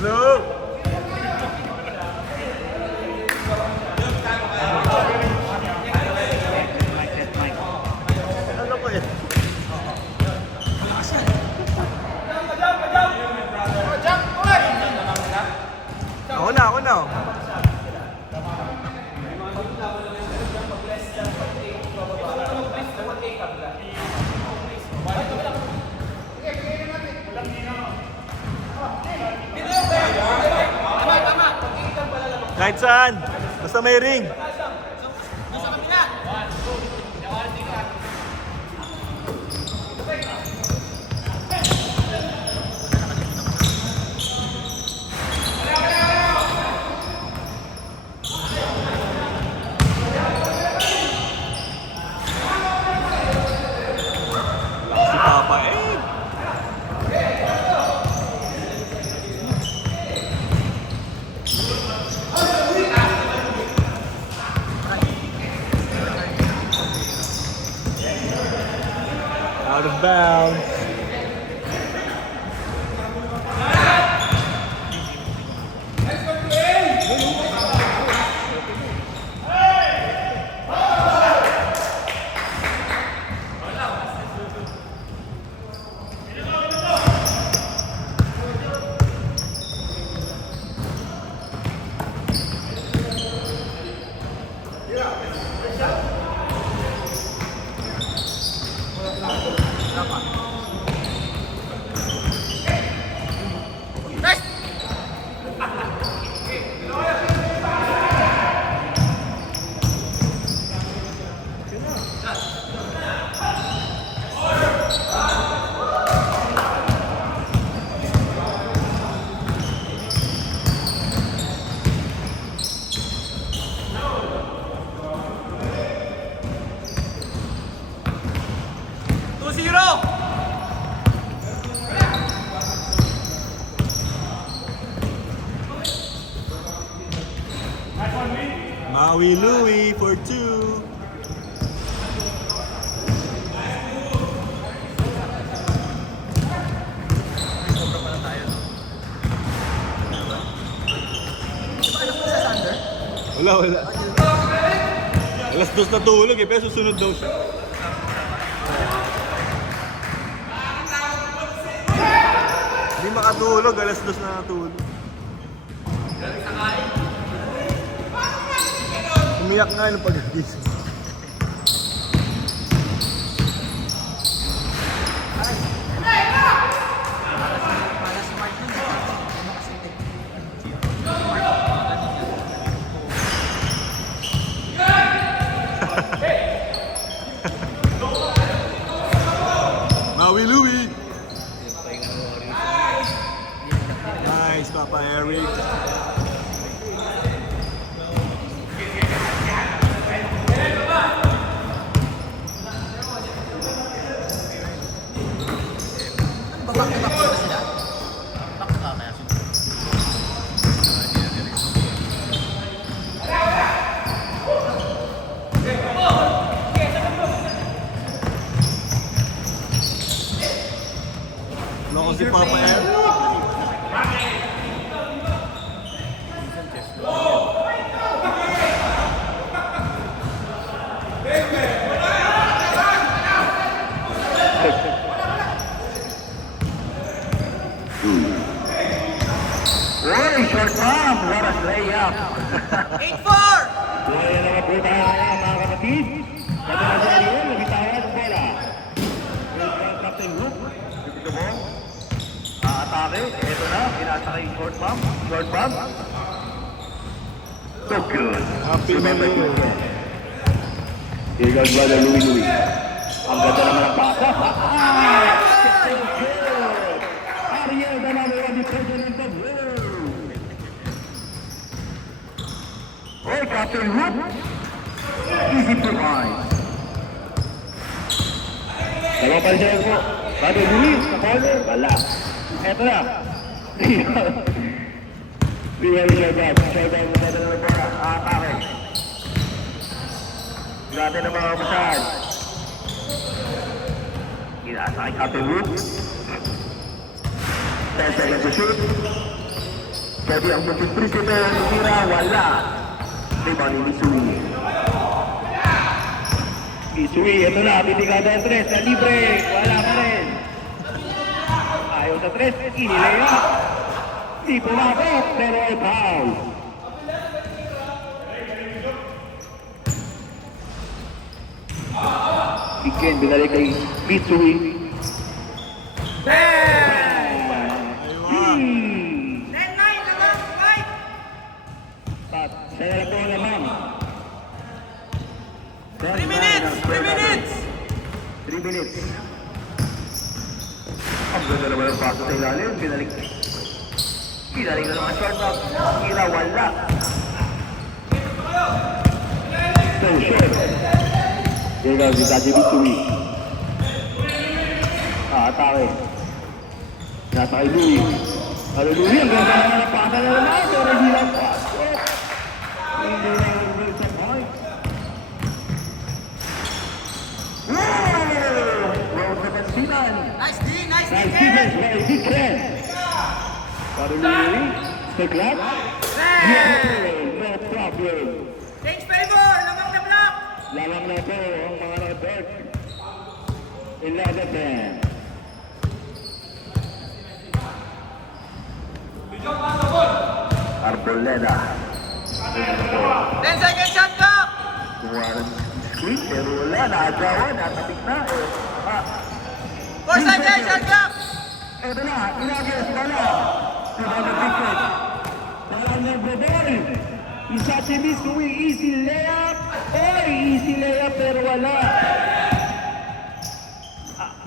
Hello! Ano ko eh? Ako na. Kahit saan, basta may ring. Si Papa eh. Out of bounds. Maui Louie for 2. Wala. Alas 2 na tulog eh, pero susunod daw siya. Hindi makatulog, alas 2 na natulog. Umiyak nga yung pag-gising. Maui Louie! Nice, Papa Eric. Loko si Papa Eric. Short bomb, what a layup. 8-4! Buhay na naman po tayo mga kapatid. Kadalasan yun, nabitawan ang bola. Captain Luke, dito mo. Atake, ito na, pinasaka yung short bomb. So good. Happy Remember New Year. to Here goes brother Louie. Ang ganda naman ang pasa. So good. Ariel Danalo, the president of Hey, Captain Hook. Easy to find. Dalawang palisayan po. Brother Luis, sa corner. Wala. Eto na. Real showdown. Showdown na natin ng bola. Atake. Natin ang mga masahan. Inaasa kay Captain Hook. 10 seconds to shoot. Pwede ang muting prinsipe, tumira, wala. Lima ni Misui. Misui, ito na, bibigada ang tres, na libre, wala pa rin. Ayaw sa tres, inilaya. Di pumapit, pero ay foul. Iken, binalik kay Mitsui. Hmm. 10-9 naman, fight! Pat, saya na po naman. 3 minutes! 3 minutes! 3 minutes. Ang ganda naman ang paso sa ilalim. Binalik. Binalik na naman short up. Hila, wala. So short. Here goes the Taji Mitsui. Atake. Nasa kay Louie. Ano Louie? Ang ganda naman ang pasa na naman. Pero hindi lang pasok. Hindi lang ang ganda sa point. Wow! Sa pansinan. Nice D! Nice D, Nice Ken! defense by Vikren. Para Louie. Stay clap. Yeah! No problem. Change favor! Lamang na block! Lamang na po ang mga Red 11-10. Arboleda. 10 seconds shot clock! Kuwaran screen, pero wala. Nagawa, nakapit na. 4 seconds shot clock! Ito na, inagis, wala. Kuwaran ticket. Wala na bobol. Isa si Misui, easy layup. Oy, easy layup, pero wala.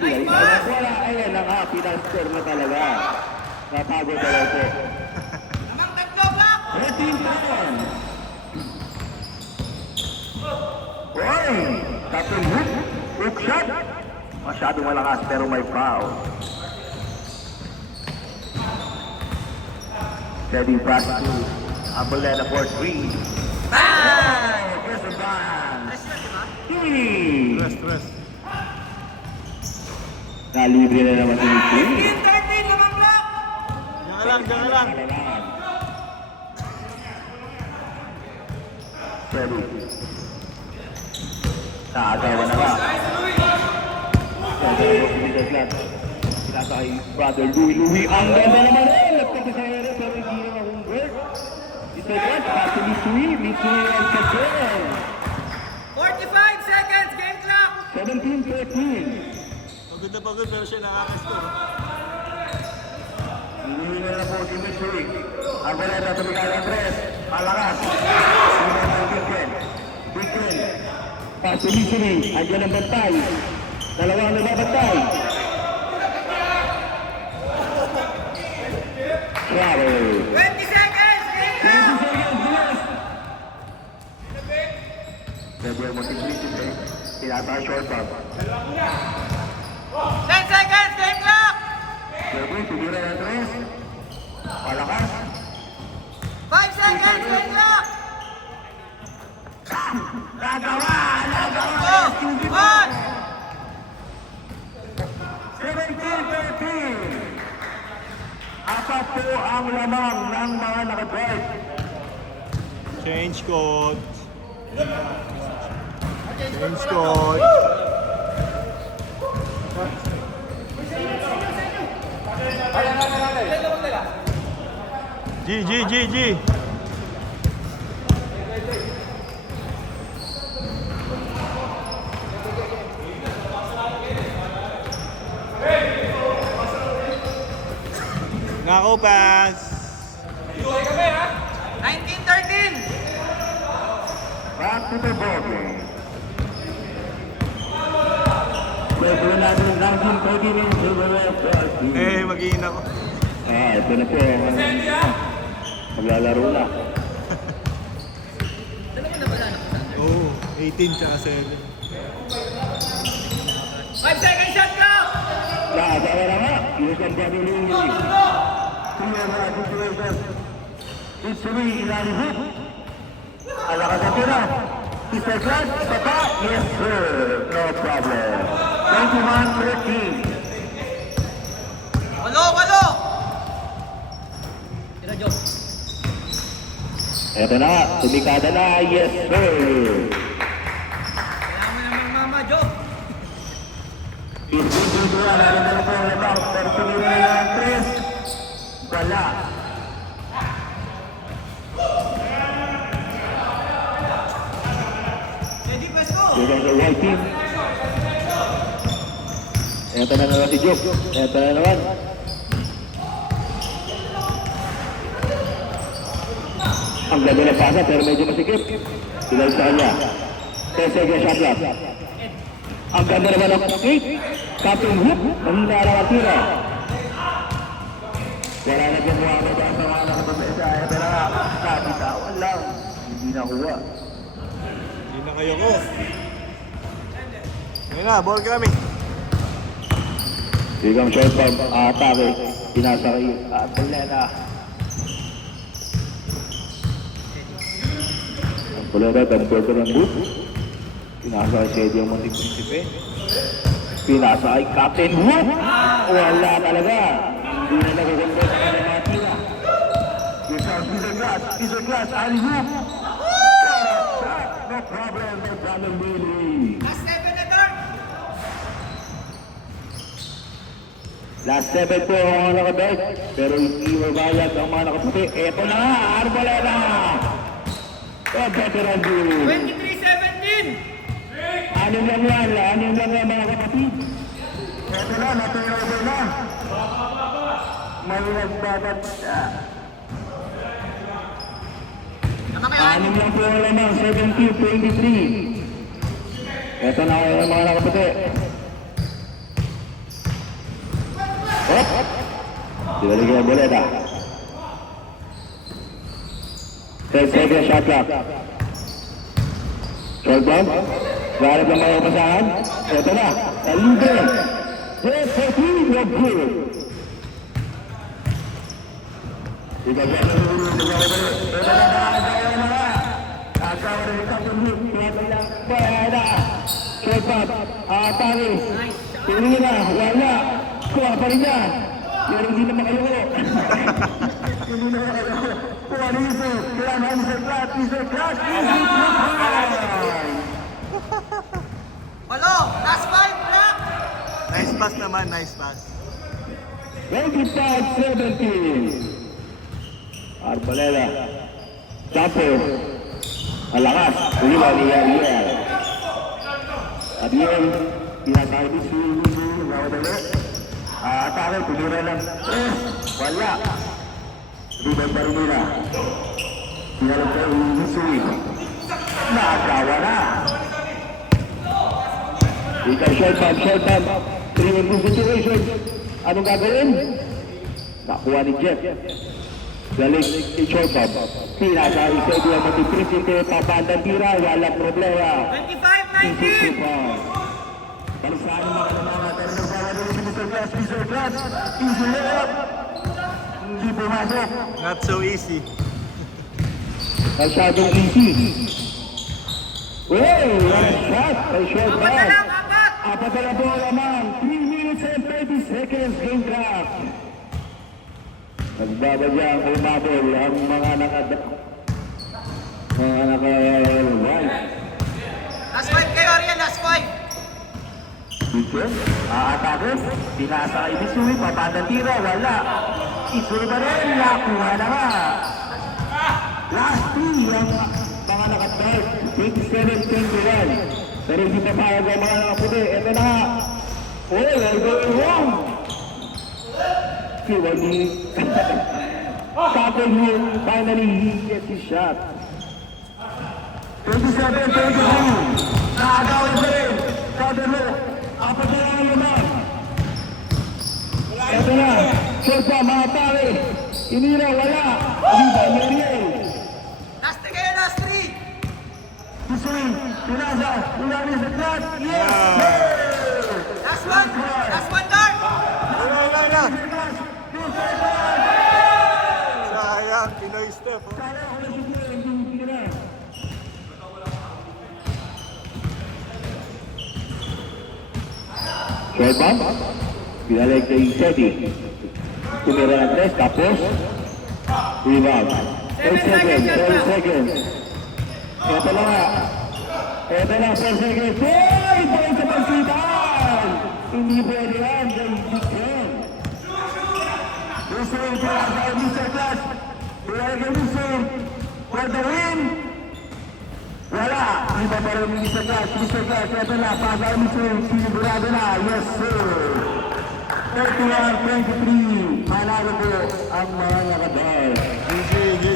Wala, ayan na nga, pinascore na talaga. Napagod talaga po. Lamang tatlo block! 13 pounds. Oy! Captain Hook. Hook shot. Masyadong malakas pero may foul. Steady pass to Arboleda for 3. Bang! There's a ban. Nice yun, di ba? Stress, stress. Nalibre na naman si Mitchell. 15-13 lamang block! Diyan ka lang, diyan ka lang. Steady. Nakagawa na nga. Pinasa kay Brother Louie. Louie, ang ganda naman rin. Nagpapasayari pero hindi na mahumbert. Ito yan, kasi Mitsui. Mitsui ang katil. 45 seconds! Game clock! 17-13. Pagod na pagod pero siya nakaka-score. Hinihinga na po si Mitsui. Arboleda tumigay ang tres. Malakas. Hinihinga ng Bigren. Bigren. Paso Mitsui. Andiyan ang bantay. Dalawang nababantay. Travel. 20 seconds! Game 20 clock! seconds left. Pwede mo si Príncipe. Tinata short pump. 10 seconds! Game clock! Pwede, tumira ng tres. Malakas. 5 seconds! Game clock! Nagawa! Nagawa! Oh! 17-13. Apat po ang lamang ng mga nakadrive. Change coach. Change coach. G, G, G, G. Nako pass. 19-13! Back to the ball game. Pwede natin 19-13 into the left. Mag-iina ko. Ito na po. Maglalaro na. Oo, 18 tsaka 7. 5 seconds shot clock! Nakasawa na nga. Here's ang brother Louie. Clear na situation. It's three, ilalim hook. Alakas ang tira. Mr. Class, baba. Yes, sir. No problem. 21-13. Walo! Tira, Joe. Eto na, tumikada na, yes sir! Kailangan mo naman mama, Joe. Individual, meron na po lamang, pero tumira na lang, Chris. Wala. Ready, Pesco. Bigay sa white team. Eto na naman si Job. Eto na naman. Ang ganda na pasa pero medyo masikip. Sila sa kanya. 10 seconds shot clock. Ang ganda naman ng kick. Captain Hook. Mahina lang ang tira. Wala na dyan mga dyan sa mga nakapagpesa. Eto na nga. Nabitawan lang. Hindi nakuha. Hindi na kayo ko. Ngayon na, ball kami. Bigang short pump, atake, pinasa kay Atolena. Ang pulera, tanpurto ng boot. Pinasa kay Sedi ang Monte Principe. Pinasa kay Captain Hook. Wala talaga. Hindi na nagaganda sa kanya mga tira. Piece of glass, Ali Hook. No problem, no problem really. Last 7 na guard. Last 7 po ang mga nakabeg, pero hindi mabayad ang mga nakaputi. Eto na nga, Arboleda! Oh, veteran dude! 23-17. Anim lang yan mga kapatid. Eto na, natuloy na. May nagbabat siya. Anim lang po ang lamang, 17-23. Eto na ang mga nakaputi. Hop! Dibalik yung Arboleda. 10 seconds shot clock. Short bomb. Garap ng mga pasahan. Ito na. Talibre. 10-14. No good. Ibagyan ng ulo. Ito na. Nakakagawa na nga. Kakawa rin ito. Pwede lang. Pwede. Short bomb. Atake. Tuloy na. Wala. Kuha pa rin yan. Pero hindi naman kayo ko. Hindi naman kayo ko. Kuha rin ito. Kaya naman sa flat. Isa flat. Walo. Last 5, black. Nice pass naman, nice pass. 25-17. Arboleda. Jumper. Alakas. Ulila ni Ariel. Ariel. Pinatay ni Sulu. Nawadalo. Atake, tumira lang. Wala. Rubén Barinina. Sinalap ka Unisui. Nakagawa na. Ikaw short bump. 3-1 situation. Anong gagawin? Nakuha ni Jeff. Galing ni short bump. Pinasa Eusebio ang Monteprincipe. Papandang tira. Walang problema. 25-19. Balisahan yung mga natin ng pagkakaroon si Mr. Glass. Easy layup. Hindi pumasok. Not so easy. Masyadong easy. Well, what a shot. Ay short Apat na ball. lang, apat. Apat na lang po naman. 3 minutes and 30 seconds game clock. Nagbabadya ang umabol ang mga naka-right. Last 5 kayo, Ariel. Last 5. Bikin, atake, pinasa kay Missouri, papandang tira, wala. Missouri pa rin, nakuha na nga. Last 3, ang mga naka-start, 27-21. Pero hindi papayag ang mga nakaputi. Ito na nga. Oh, we're going wrong. Kiwali. Captain Hook, finally, he gets his shot. 27-22. Nakagawin pa rin. Captain Hook. Apat na lang ang naman. Ito na. Short pa, mga pare. Inira, wala. Viva, Mariel. Last 3 kayo, last 3. Missouri, pinasa. Ulani sa flat. Yes! Last 1. Last 1, guard. Wala na. Sayang, Pinoy step. Oh. Short bump. Pinalik kay Sedi. Tumira ng 3, tapos rebound. seconds, 12 seconds. Ito na nga. Ito na, 4 seconds. Hey! Point sa pagsitan! Hindi pwede yan. Daigit yan. Listen for our Mr. Clash. We are listen for the win. Wala. Iba pa rin Mr. Clash. Mr. Clash, ito na. Pasal Mr. Sinigurado na. Yes, sir. 31-23. Manalo po ang mga nakadal. GG.